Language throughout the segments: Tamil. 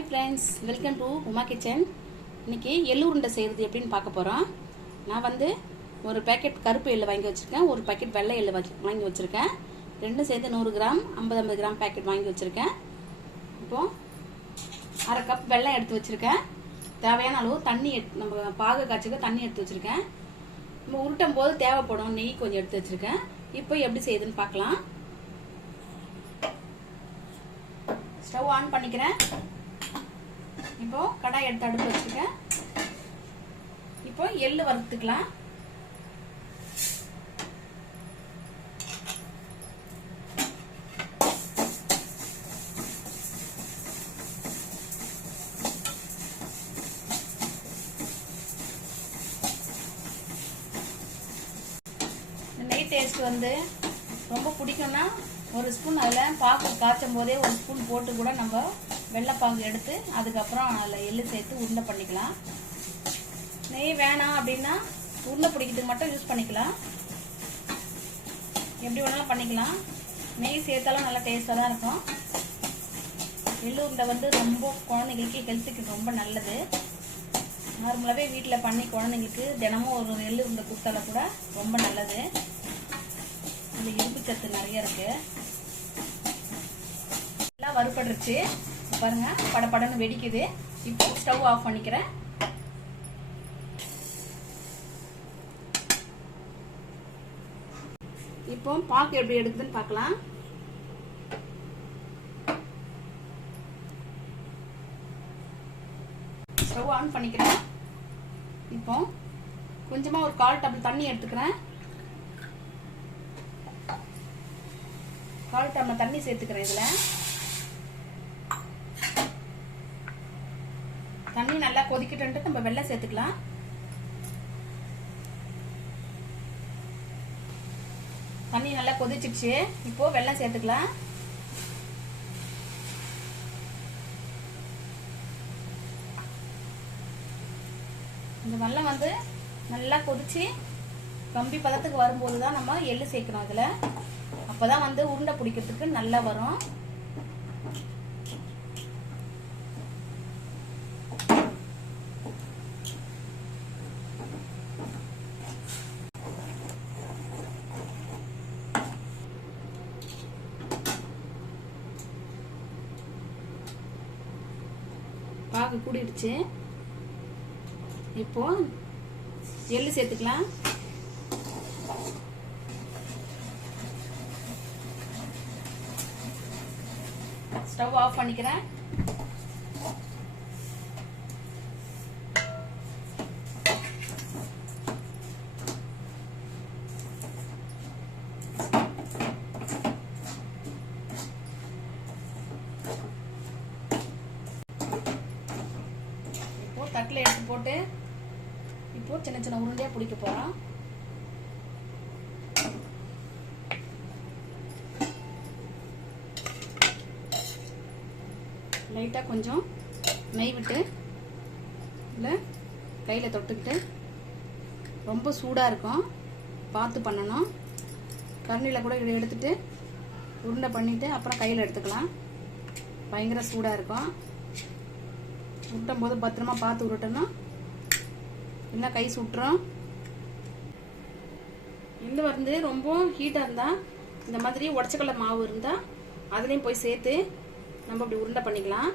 Hi friends, welcome to Uma kitchen. இன்றைக்கி எள்ளு உருண்டை செய்கிறது எப்படின்னு பார்க்க போகிறோம். நான் வந்து ஒரு பேக்கெட் கருப்பு எள்ளு வாங்கி வச்சுருக்கேன், ஒரு பேக்கெட் வெள்ளை எள்ளு வாங்கி வச்சுருக்கேன். ரெண்டும் சேர்ந்து 100 கிராம் 50 கிராம் பேக்கெட் வாங்கி வச்சுருக்கேன். இப்போது அரை கப் வெல்லம் எடுத்து வச்சுருக்கேன். தேவையான அளவு தண்ணி நம்ம பாகு காய்ச்சிக்க தண்ணி எடுத்து வச்சுருக்கேன். நம்ம உருட்டும் போது தேவைப்படும் நெய் கொஞ்சம் எடுத்து வச்சுருக்கேன். இப்போ எப்படி செய்யுதுன்னு பார்க்கலாம். ஸ்டவ் ஆன் பண்ணிக்கிறேன். இப்போ கடாய் எடுத்து அடுப்பு வச்சுருக்கேன். இப்போ எள்ளு வறுத்துக்கலாம். நெய் டேஸ்ட் வந்து ரொம்ப பிடிக்கும்னா ஒரு ஸ்பூன் அதில் பாகு காய்ச்சும் போதே ஒரு ஸ்பூன் போட்டு கூட நம்ம வெள்ளைப்பாகு எடுத்து அதுக்கப்புறம் அதில் எள்ளு சேர்த்து உருண்டை பண்ணிக்கலாம். நெய் வேணாம் அப்படின்னா உருண்டை பிடிக்கிறதுக்கு மட்டும் யூஸ் பண்ணிக்கலாம். எப்படி வேணாலும் பண்ணிக்கலாம். நெய் சேர்த்தாலும் நல்லா டேஸ்ட்டாக தான் இருக்கும். எள்ளு உருண்டை வந்து ரொம்ப குழந்தைங்களுக்கு ஹெல்த்துக்கு ரொம்ப நல்லது. நார்மலாகவே வீட்டில் பண்ணி குழந்தைங்களுக்கு தினமும் ஒரு எள்ளு உருண்டை கொடுத்தாலும் கூட ரொம்ப நல்லது. இது இரும்பு சத்து நிறைய இருக்கு. எல்லாம் வறுபட்டுருச்சு பாருங்க, படப்படன்னு வெடிக்குது. இப்போ ஸ்டவ் ஆஃப் பண்ணிக்கிறேன். இப்போ பாக்கு எப்படி எடுக்குதுன்னு பார்க்கலாம். ஸ்டவ் ஆன் பண்ணிக்கிறேன். இப்போ கொஞ்சமா ஒரு 1/4 டம்ளர் தண்ணி எடுத்துக்கிறேன். 1/4 டம்ளர் தண்ணி சேர்த்துக்கிறேன். இதுல தண்ணி நல்லா கொதிக்கிட்டு நம்ம வெல்லம் சேர்த்துக்கலாம். தண்ணி நல்லா கொதிச்சிடுச்சு. இப்போ வெல்லம் சேர்த்துக்கலாம். இந்த வெல்லம் வந்து நல்லா கொதிச்சு கம்பி பதத்துக்கு வரும்போது தான் நம்ம எள்ளு சேர்க்கணும். அதுல அப்பதான் வந்து உருண்டை பிடிக்கிறதுக்கு நல்லா வரும். பாகு கூடிடுச்சு. இப்போ எள்ளு சேர்த்துக்கலாம். ஸ்டவ் ஆஃப் பண்ணிக்கிறேன். இப்போ தட்டில் எடுத்து போட்டு இப்போ சின்ன சின்ன உருண்டையா பிடிக்க போறோம். லைட்டாக கொஞ்சம் நெய் விட்டு இல்லை கையில் தொட்டுக்கிட்டு, ரொம்ப சூடாக இருக்கும், பார்த்து பண்ணணும். கரண்டியில் கூட இதை எடுத்துட்டு உருண்டை பண்ணிவிட்டு அப்புறம் கையில் எடுத்துக்கலாம். பயங்கர சூடாக இருக்கும். உருட்டும் போது பத்திரமா பார்த்து உருட்டணும், இல்லை கை சுட்டுரும். எள்ளு வந்து ரொம்ப ஹீட்டாக இருந்தால் இந்த மாதிரி உடச்சக்கடலை மாவு இருந்தால் அதுலேயும் போய் சேர்த்து நம்ம அப்படி உருண்டை பண்ணிக்கலாம்.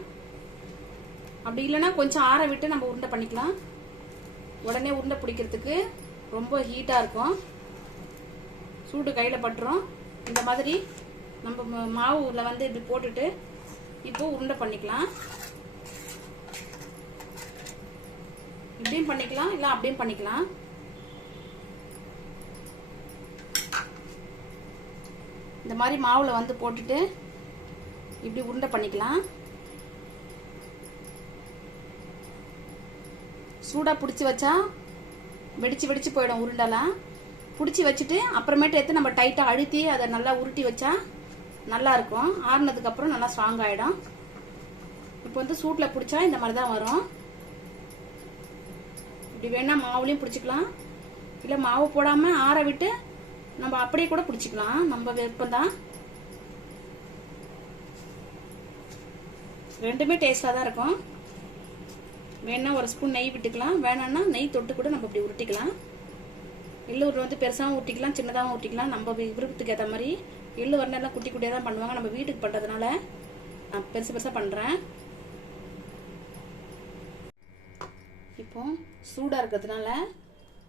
அப்படி இல்லைன்னா கொஞ்சம் ஆற விட்டு நம்ம உருண்டை பண்ணிக்கலாம். உடனே உருண்டை பிடிக்கிறதுக்கு ரொம்ப ஹீட்டாக இருக்கும், சூடு கையில் பட்டுரும். இந்த மாதிரி நம்ம மாவுல வந்து இப்படி போட்டுட்டு இப்போ உருண்டை பண்ணிக்கலாம். இப்படியும் பண்ணிக்கலாம், இல்லை அப்படியும் பண்ணிக்கலாம். இந்த மாதிரி மாவுல வந்து போட்டுட்டு இப்படி உருண்டை பண்ணிக்கலாம். சூடா பிடிச்சி வச்சா வெடிச்சு போயிடும் உருண்டெல்லாம். பிடிச்சி வச்சுட்டு அப்புறமேட்டு எடுத்து நம்ம டைட்டா அழுத்தி அதை நல்லா உருட்டி வச்சா நல்லா இருக்கும். ஆறுனதுக்கு அப்புறம் நல்லா ஸ்ட்ராங் ஆயிடும். இப்போ வந்து சூட்ல பிடிச்சா இந்த மாதிரி தான் வரும். இப்படி வேணா மாவுலையும் பிடிச்சிக்கலாம், இல்லை மாவு போடாம ஆற விட்டு நம்ம அப்படியே கூட பிடிச்சிக்கலாம். நம்ம விருப்பம் தான். ரெண்டுமே டேஸ்ட்டாக தான் இருக்கும். வேணா ஒரு ஸ்பூன் நெய் விட்டுக்கலாம், வேணான்னா நெய் தொட்டு கூட நம்ம இப்படி உருட்டிக்கலாம். எள்ளு உருண்டை வந்து பெருசாகவும் ஊற்றிக்கலாம், சின்னதாகவும் ஊற்றிக்கலாம். நம்ம விருப்பத்துக்கு ஏற்ற மாதிரி. எள்ளு உருண்டைலாம் குட்டி குட்டியாக தான் பண்ணுவாங்க. நம்ம வீட்டுக்கு பண்ணுறதுனால நான் பெருசு பெருசாக பண்ணுறேன். இப்போ சூடாக இருக்கிறதுனால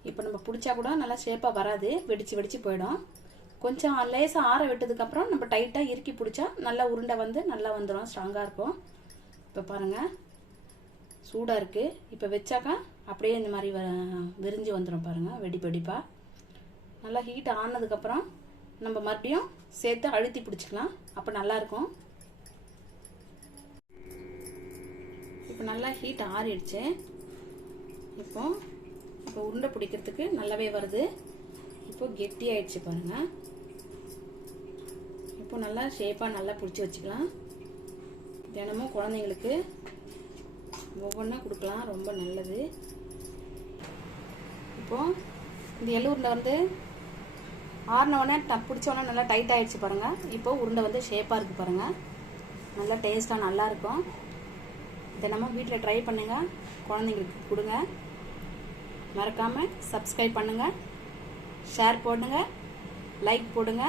இப்போ நம்ம பிடிச்சா கூட நல்லா ஷேப்பாக வராது, வெடிச்சு வெடிச்சு போயிடும். கொஞ்சம் லேசாக ஆற விட்டதுக்கப்புறம் நம்ம டைட்டாக இறுக்கி பிடிச்சா நல்லா உருண்டை வந்து நல்லா வந்துடும், ஸ்ட்ராங்காக இருக்கும். இப்போ பாருங்கள் சூடாக இருக்குது. இப்போ வச்சாக்கா அப்படியே இந்த மாதிரி விரிஞ்சு வந்துடும் பாருங்கள், வெடிப்பாக. நல்லா ஹீட் ஆனதுக்கப்புறம் நம்ம மறுபடியும் சேர்த்து அழுத்தி பிடிச்சிக்கலாம், அப்போ நல்லாயிருக்கும். இப்போ நல்லா ஹீட் ஆறிடுச்சு. இப்போ உருண்டை பிடிக்கிறதுக்கு நல்லாவே வருது. இப்போ கெட்டியாயிடுச்சு பாருங்கள். இப்போ நல்லா ஷேப்பாக நல்லா பிடிச்சி வச்சுக்கலாம். தினமும் குழந்தைங்களுக்கு ஒவ்வொன்றா கொடுக்கலாம், ரொம்ப நல்லது. இப்போது இந்த எள்ளு உருண்டை வந்து ஆறினவுடனே பிடிச்சோடனே நல்லா டைட் ஆகிடுச்சு பாருங்கள். இப்போது உருண்டை வந்து ஷேப்பாக இருக்குது பாருங்கள், நல்லா டேஸ்ட்டாக நல்லாயிருக்கும். தினமும் வீட்டில் ட்ரை பண்ணுங்கள், குழந்தைங்களுக்கு கொடுங்க. மறக்காமல் சப்ஸ்கிரைப் பண்ணுங்கள், ஷேர் போடுங்க, லைக் போடுங்க.